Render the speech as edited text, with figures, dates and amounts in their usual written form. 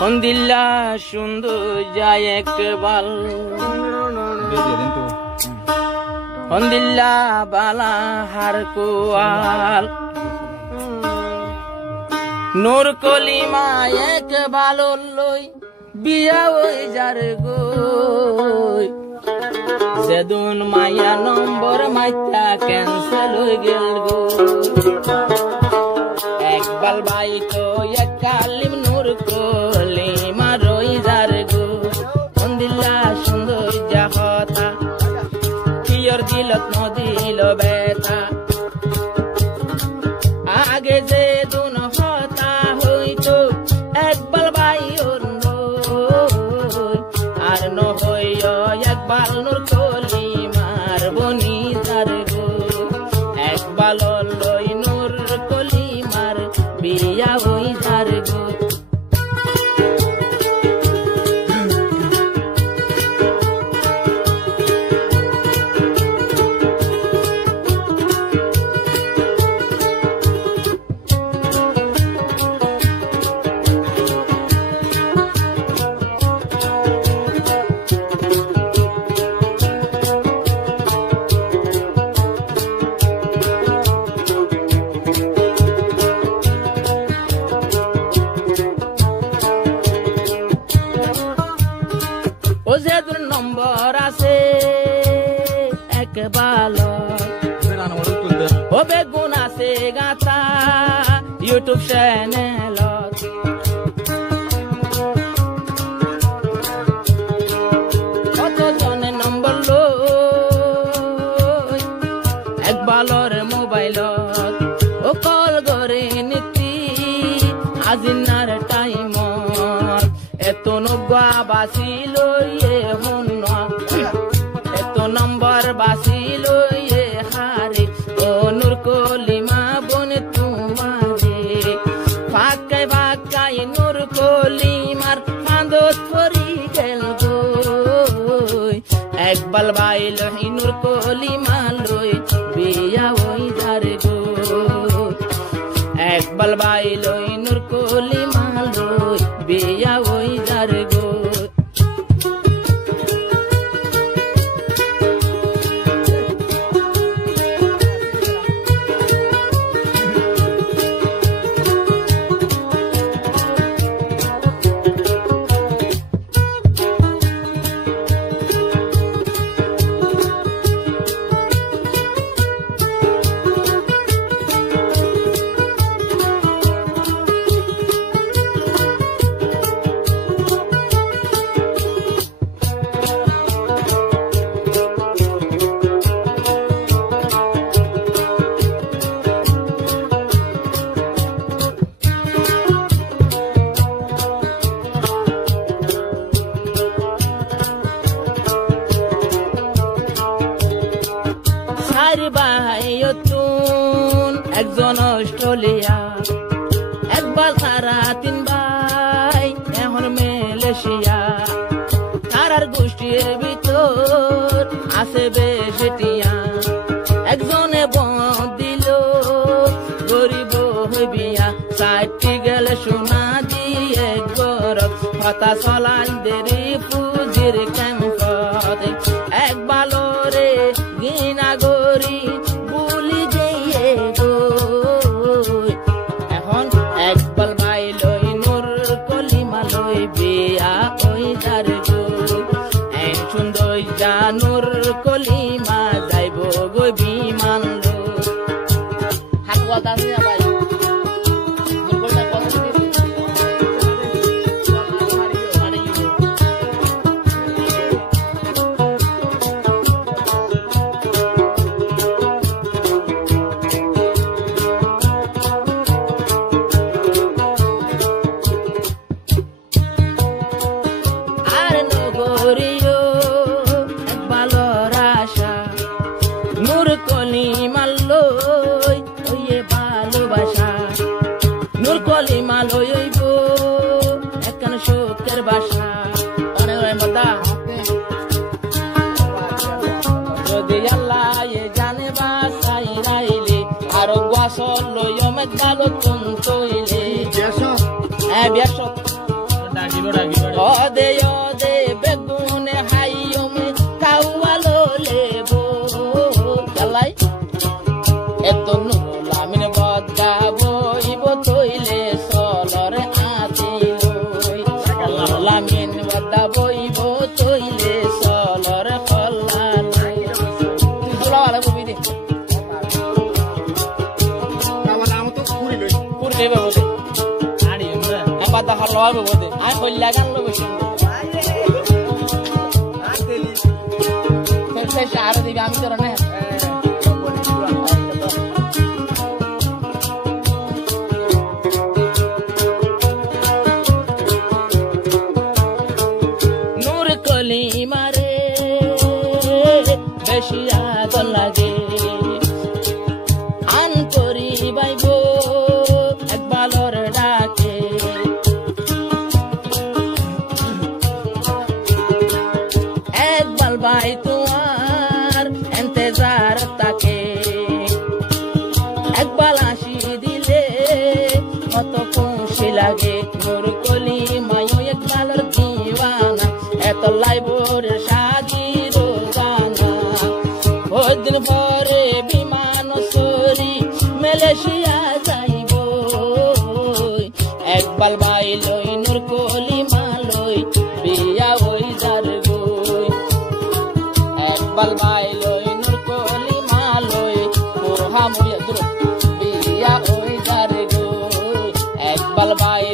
হন্দিল্লা সুন্দর যায় একবার হন্দিল্লা বালা হার কোয়াল নূর কলিমা এক বালো লই বিয়া ওই যার গো সেদুন মাইয়া নম্বর মাইতা ক্যান্সেল হয়ে গেল গো একবার ভাই তো এক কালিম নূর কলিমা রই যার গো হন্দিল্লা সুন্দর যা হতা কিয়র দিলত নদিল বেতা আগে যে দুন হতা হইতো একবার ভাই আর ন হইয় একবার নূর কলিমার বনি যার গো একবার লই নূর কলিমার বিয়া ওই যার গো ও যেদুর নম্বর আছে এক ভালো ও বেগুন আছে গাতা ইউটিউব চ্যানেল কত জনের নম্বর লই এক ভালোর মোবাইল ও কল করে নীতি আজিনার টাইম এত নব্বা বাসি লইয়ে হন এত নম্বর বাসি লইয়ে হারে ও নূর কলিমা বনে তোমারে ফাঁকায় ফাঁকায় নূর কলিমার ফাঁদত পরি গেল গো একবার ভাই লই নূর কলিমা লই বিয়া ওই যার গো একবার ভাই লই নূর কলিমা লই বিয়া ওই যার গো একজন অস্ট্রেলিয়া একবার সারা তিন ভাই এখন মালয়েশিয়া তারার গোষ্ঠীর ভিতর আছে বেশটিয়া একজনে দিল গরিব হইবিয়া সাইটি গেলে সোনা দিয়ে গরব হতা চলাই দেরি পুজির ক্যাম্প এক বালরে গিনা গরি বুলি দিয়ে গো এখন একবার ভাই লই নূর কলিমা লই বিয়া ওই যার গো এক সুন্দর জানুর কলিমা যাইব গো বিমান লো হাকুয়া দাঁড়িয়ে ভাই অদে অদে বেগুনে হাইয়মে কাওয়ালো লেবো গালাই এত নুলামিন বদা বইব তৈলে সলরে আতিলই নুলামিন বদা বইব তৈলে সলরে খল্লাল তুই জোড়া वाला কবি দে আমার নাম তো পুরি বাবু দে আড়ি আমরা আপাতত হালওয়া বাবু দে আই কইলা গান লব সে শার দিবি আমি তোর না নূর কলিমা রে বেশি আগুন লাগে আন করি বাইব একবালর ডাকে একবাল বাই তোমার এন্তেজার তাকে একবাল আসি দিলে কত খুশি লাগে নূর কলিমায় একবালর দিওয়ানা এত লাইবর শাদি রোজানা ওদিন পরে বিমান সরি মালয়েশিয়া যাইব একবাল বাই লই নূর কলিমা লই বিয়া ওই যার গই একবাল বাই লই নূর কলিমা লই পোহা মুয়া দুর বিয়া ওই যার গই একবাল বাই